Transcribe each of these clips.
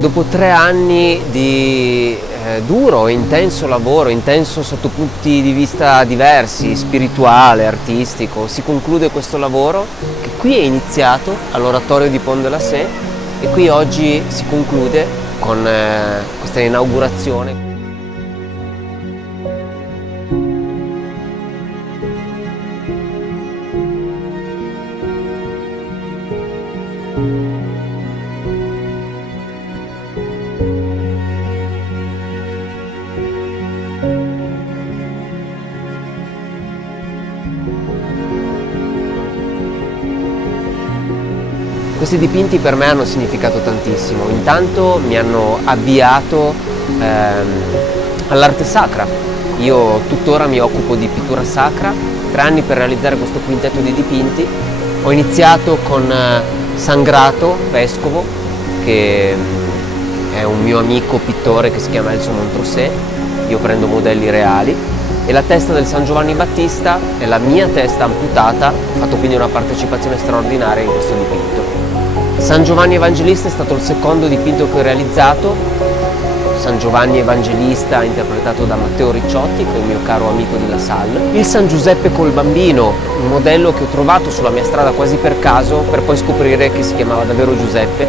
Dopo 3 anni di duro e intenso lavoro, intenso sotto punti di vista diversi, spirituale, artistico, si conclude questo lavoro che qui è iniziato all'Oratorio di Pont de la Sé e qui oggi si conclude con questa inaugurazione. Questi dipinti per me hanno significato tantissimo. Intanto mi hanno avviato all'arte sacra. Io tuttora mi occupo di pittura sacra, 3 anni per realizzare questo quintetto di dipinti. Ho iniziato con San Grato, vescovo, che è un mio amico pittore che si chiama Elso Montrosé. Io prendo modelli reali. E la testa del San Giovanni Battista è la mia testa amputata, ho fatto quindi una partecipazione straordinaria in questo dipinto. San Giovanni Evangelista è stato il secondo dipinto che ho realizzato. San Giovanni Evangelista interpretato da Matteo Ricciotti, che è un mio caro amico di La Salle. Il San Giuseppe col bambino, un modello che ho trovato sulla mia strada quasi per caso, per poi scoprire che si chiamava davvero Giuseppe.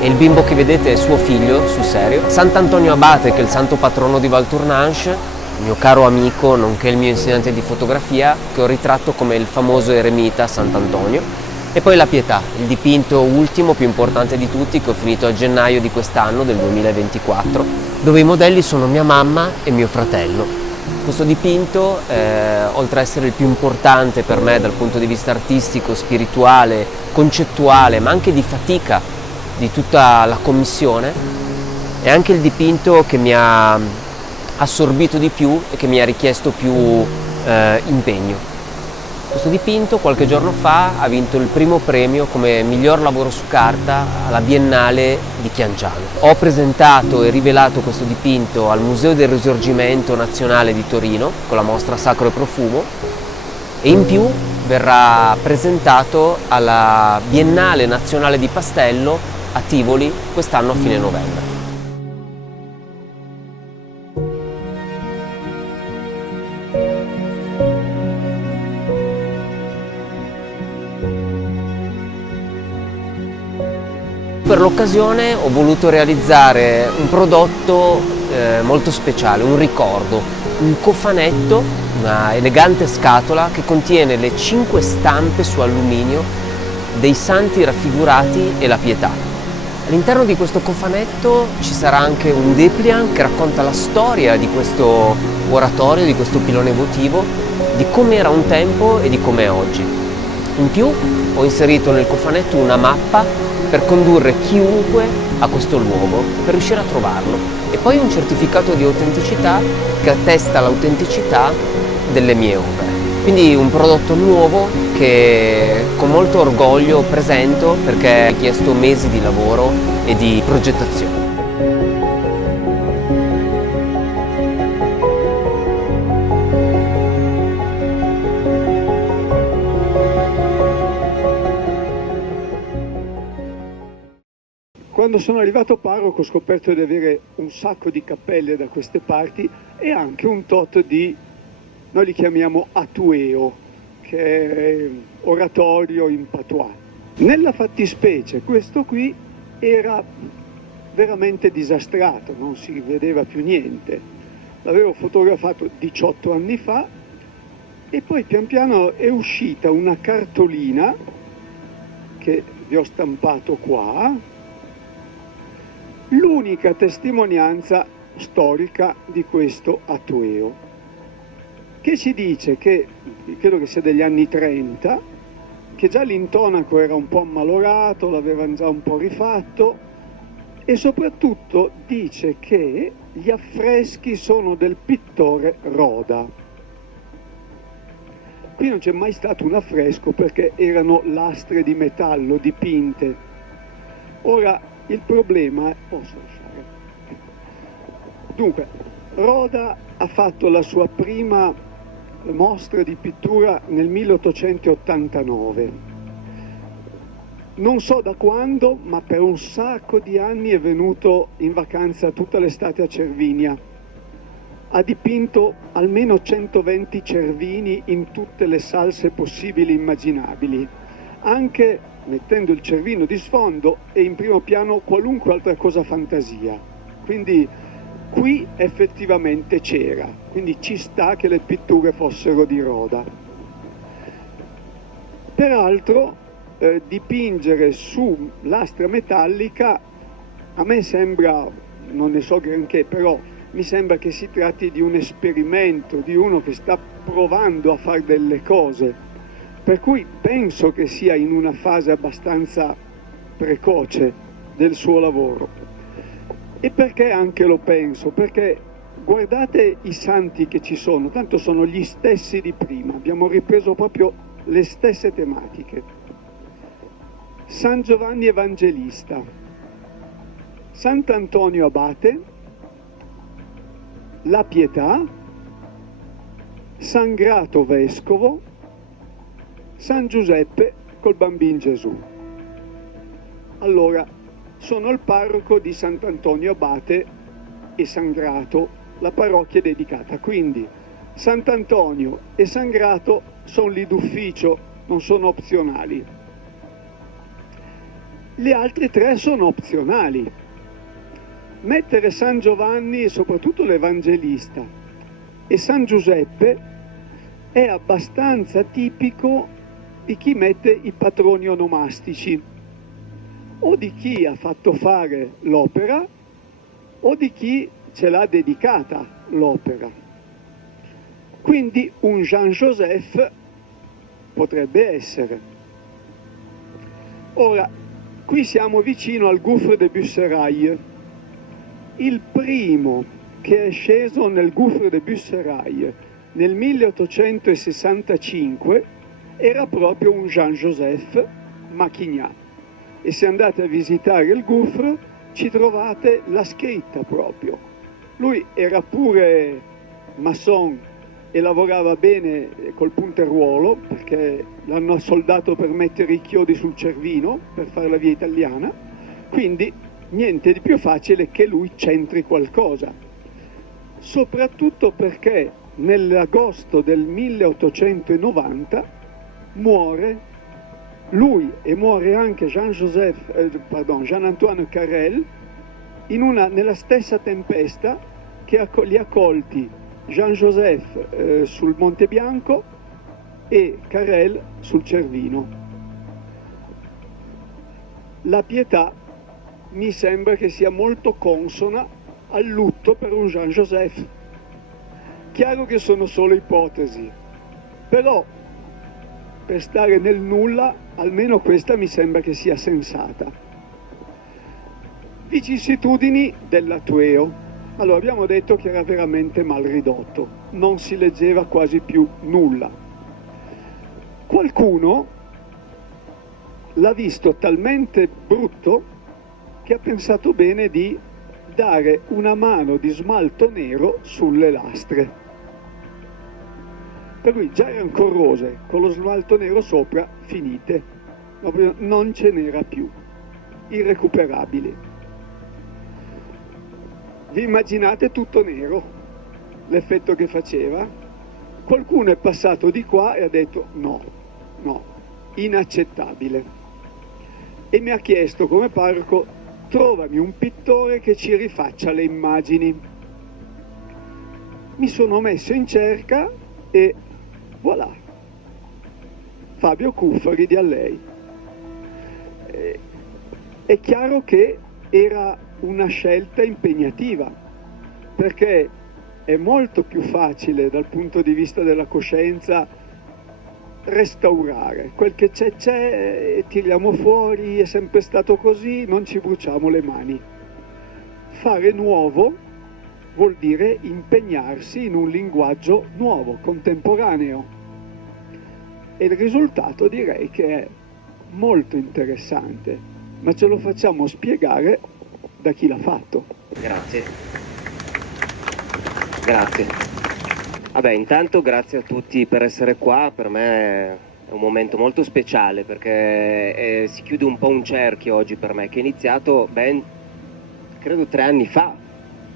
E il bimbo che vedete è suo figlio, sul serio. Sant'Antonio Abate, che è il santo patrono di Val Tournanche, il mio caro amico, nonché il mio insegnante di fotografia, che ho ritratto come il famoso eremita Sant'Antonio. E poi la Pietà, il dipinto ultimo più importante di tutti, che ho finito a gennaio di quest'anno, del 2024, dove i modelli sono mia mamma e mio fratello. Questo dipinto, oltre a essere il più importante per me dal punto di vista artistico, spirituale, concettuale, ma anche di fatica di tutta la commissione, è anche il dipinto che mi ha assorbito di più e che mi ha richiesto più impegno. Questo dipinto qualche giorno fa ha vinto il primo premio come miglior lavoro su carta alla Biennale di Chianciano. Ho presentato e rivelato questo dipinto al Museo del Risorgimento Nazionale di Torino con la mostra Sacro e Profumo e in più verrà presentato alla Biennale Nazionale di Pastello a Tivoli quest'anno a fine novembre. Per l'occasione ho voluto realizzare un prodotto molto speciale, un ricordo, un cofanetto, una elegante scatola che contiene le 5 stampe su alluminio dei santi raffigurati e la Pietà. All'interno di questo cofanetto ci sarà anche un dépliant che racconta la storia di questo oratorio, di questo pilone votivo, di come era un tempo e di come è oggi. In più ho inserito nel cofanetto una mappa per condurre chiunque a questo luogo, per riuscire a trovarlo. E poi un certificato di autenticità che attesta l'autenticità delle mie opere. Quindi un prodotto nuovo che con molto orgoglio presento perché ha richiesto mesi di lavoro e di progettazione. Quando sono arrivato a Parroco ho scoperto di avere un sacco di cappelle da queste parti e anche un tot di, noi li chiamiamo atueo, che è oratorio in patois. Nella fattispecie questo qui era veramente disastrato, non si vedeva più niente. L'avevo fotografato 18 anni fa e poi pian piano è uscita una cartolina che vi ho stampato qua, l'unica testimonianza storica di questo atueo, che ci dice che, credo che sia degli anni 30, che già l'intonaco era un po' ammalorato, l'avevano già un po' rifatto, e soprattutto dice che gli affreschi sono del pittore Roda. Qui non c'è mai stato un affresco perché erano lastre di metallo dipinte. Ora, il problema è... Posso lasciare? Dunque, Roda ha fatto la sua prima mostra di pittura nel 1889. non so da quando, ma per un sacco di anni è venuto in vacanza tutta l'estate a Cervinia. Ha dipinto almeno 120 cervini in tutte le salse possibili e immaginabili, anche mettendo il cervino di sfondo e in primo piano qualunque altra cosa fantasia. Quindi qui effettivamente c'era, quindi ci sta che le pitture fossero di Roda. Peraltro dipingere su lastra metallica a me sembra, non ne so granché, però mi sembra che si tratti di un esperimento, di uno che sta provando a fare delle cose, per cui penso che sia in una fase abbastanza precoce del suo lavoro. E perché anche lo penso? Perché guardate i santi che ci sono, tanto sono gli stessi di prima, abbiamo ripreso proprio le stesse tematiche. San Giovanni Evangelista, Sant'Antonio Abate, la Pietà, San Grato Vescovo, San Giuseppe col Bambin Gesù. Allora, sono il parroco di Sant'Antonio Abate e San Grato, la parrocchia è dedicata. Quindi Sant'Antonio e San Grato sono lì d'ufficio, non sono opzionali. Le altre tre sono opzionali. Mettere San Giovanni, soprattutto l'Evangelista, e San Giuseppe è abbastanza tipico di chi mette i patroni onomastici, o di chi ha fatto fare l'opera, o di chi ce l'ha dedicata l'opera. Quindi un Jean-Joseph potrebbe essere. Ora, qui siamo vicino al Gouffre de Busserail. Il primo che è sceso nel Gouffre de Busserail nel 1865 era proprio un Jean-Joseph Maquignat. E se andate a visitare il Gouffre ci trovate la scritta proprio. Lui era pure mason e lavorava bene col punteruolo, perché l'hanno soldato per mettere i chiodi sul cervino per fare la via italiana, quindi niente di più facile che lui c'entri qualcosa, soprattutto perché nell'agosto del 1890 muore lui e muore anche Jean-Antoine Carrel nella stessa tempesta che li ha colti Jean-Joseph sul Monte Bianco e Carrel sul Cervino. La Pietà mi sembra che sia molto consona al lutto per un Jean-Joseph. Chiaro che sono solo ipotesi, però per stare nel nulla almeno questa mi sembra che sia sensata. Vicissitudini dell'Atueo. Allora, abbiamo detto che era veramente mal ridotto, non si leggeva quasi più nulla. Qualcuno l'ha visto talmente brutto che ha pensato bene di dare una mano di smalto nero sulle lastre. Per cui già erano corrose, con lo smalto nero sopra, finite. Non ce n'era più, irrecuperabili. Vi immaginate tutto nero, l'effetto che faceva? Qualcuno è passato di qua e ha detto no, inaccettabile. E mi ha chiesto come parroco, trovami un pittore che ci rifaccia le immagini. Mi sono messo in cerca e voilà, Fabio Cuffari di Allei. È chiaro che era una scelta impegnativa, perché è molto più facile dal punto di vista della coscienza restaurare. Quel che c'è, tiriamo fuori, è sempre stato così, non ci bruciamo le mani. Fare nuovo vuol dire impegnarsi in un linguaggio nuovo, contemporaneo. E il risultato direi che è molto interessante, ma ce lo facciamo spiegare da chi l'ha fatto. Grazie. Vabbè, intanto grazie a tutti per essere qua, per me un momento molto speciale perché si chiude un po' un cerchio oggi per me, che è iniziato ben, credo 3 anni fa,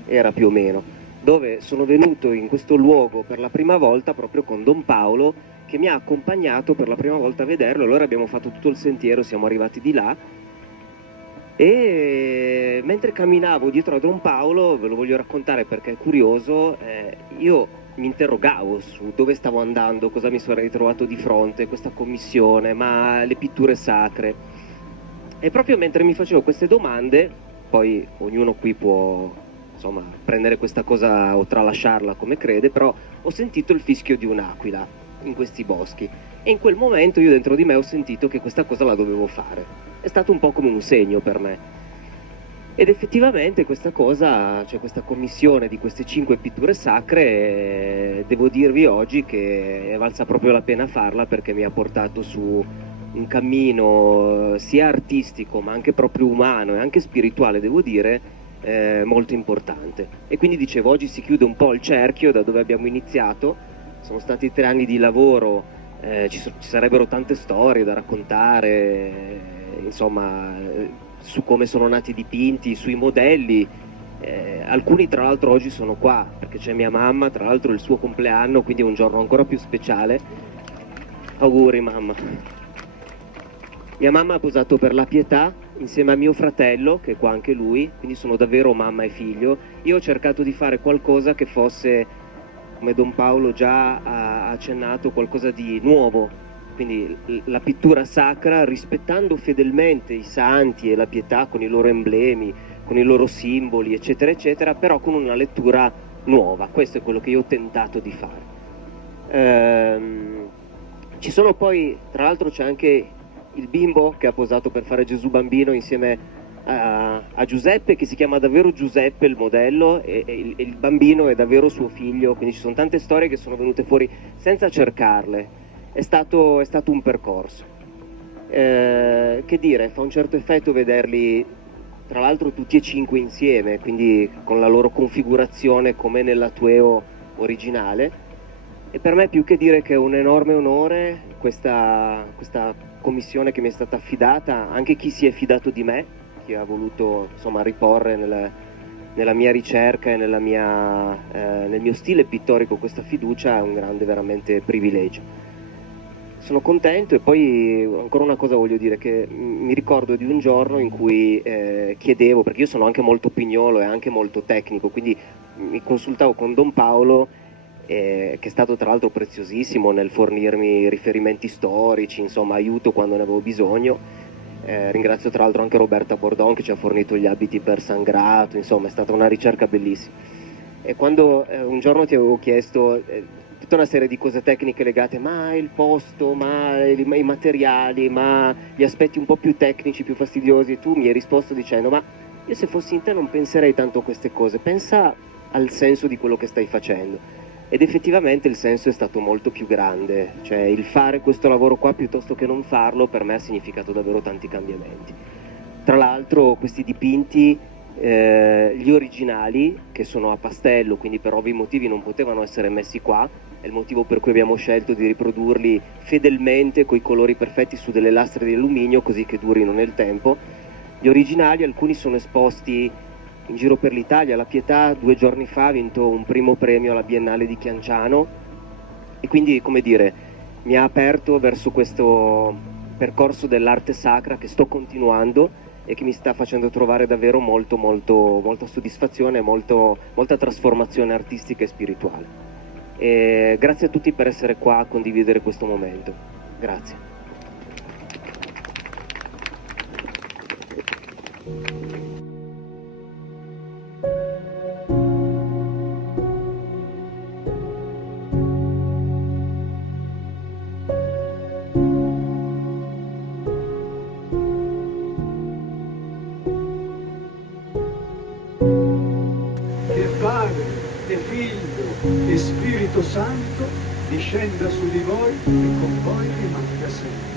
era più o meno, dove sono venuto in questo luogo per la prima volta proprio con Don Paolo, che mi ha accompagnato per la prima volta a vederlo. Allora abbiamo fatto tutto il sentiero, siamo arrivati di là, e mentre camminavo dietro a Don Paolo, ve lo voglio raccontare perché è curioso, io mi interrogavo su dove stavo andando, cosa mi sarei ritrovato di fronte, questa commissione, ma le pitture sacre. E proprio mentre mi facevo queste domande, poi ognuno qui può insomma prendere questa cosa o tralasciarla come crede, però ho sentito il fischio di un'aquila in questi boschi e in quel momento io dentro di me ho sentito che questa cosa la dovevo fare. È stato un po' come un segno per me. Ed effettivamente questa cosa, cioè questa commissione di queste 5 pitture sacre, devo dirvi oggi che è valsa proprio la pena farla perché mi ha portato su un cammino sia artistico ma anche proprio umano e anche spirituale, devo dire, molto importante. E quindi dicevo, oggi si chiude un po' il cerchio da dove abbiamo iniziato, sono stati 3 anni di lavoro, ci sarebbero tante storie da raccontare, insomma, su come sono nati i dipinti, sui modelli. Alcuni tra l'altro oggi sono qua perché c'è mia mamma, tra l'altro è il suo compleanno, quindi è un giorno ancora più speciale. Auguri mamma. Mia mamma ha posato per la Pietà insieme a mio fratello, che è qua anche lui, quindi sono davvero mamma e figlio. Io ho cercato di fare qualcosa che fosse, come Don Paolo già ha accennato, qualcosa di nuovo, quindi la pittura sacra rispettando fedelmente i santi e la Pietà con i loro emblemi, con i loro simboli, eccetera, eccetera, però con una lettura nuova. Questo è quello che io ho tentato di fare. Ci sono poi, tra l'altro c'è anche il bimbo che ha posato per fare Gesù bambino insieme a Giuseppe, che si chiama davvero Giuseppe il modello, e il bambino è davvero suo figlio, quindi ci sono tante storie che sono venute fuori senza cercarle. È stato un percorso. Che dire, fa un certo effetto vederli, tra l'altro tutti e 5 insieme, quindi con la loro configurazione come nell'Atueo originale. E per me più che dire che è un enorme onore questa commissione che mi è stata affidata, anche chi si è fidato di me, chi ha voluto insomma riporre nella mia ricerca e nel mio stile pittorico questa fiducia, è un grande veramente privilegio. Sono contento. E poi ancora una cosa voglio dire, che mi ricordo di un giorno in cui chiedevo, perché io sono anche molto pignolo e anche molto tecnico, quindi mi consultavo con Don Paolo, che è stato tra l'altro preziosissimo nel fornirmi riferimenti storici, insomma aiuto quando ne avevo bisogno. Ringrazio tra l'altro anche Roberta Bordon che ci ha fornito gli abiti per Sangrato, insomma è stata una ricerca bellissima. E quando un giorno ti avevo chiesto tutta una serie di cose tecniche legate, ma il posto, ma i materiali, ma gli aspetti un po' più tecnici, più fastidiosi, e tu mi hai risposto dicendo, ma io se fossi in te non penserei tanto a queste cose, pensa al senso di quello che stai facendo. Ed effettivamente il senso è stato molto più grande, cioè il fare questo lavoro qua piuttosto che non farlo per me ha significato davvero tanti cambiamenti. Tra l'altro questi dipinti, gli originali, che sono a pastello, quindi per ovvi motivi non potevano essere messi qua, è il motivo per cui abbiamo scelto di riprodurli fedelmente coi colori perfetti su delle lastre di alluminio così che durino nel tempo. Gli originali, alcuni sono esposti in giro per l'Italia. La Pietà 2 giorni fa ha vinto un primo premio alla Biennale di Chianciano e quindi, come dire, mi ha aperto verso questo percorso dell'arte sacra che sto continuando e che mi sta facendo trovare davvero molta soddisfazione e molta trasformazione artistica e spirituale. E grazie a tutti per essere qua a condividere questo momento. Grazie. E Figlio e Spirito Santo discenda su di voi e con voi rimanga sempre.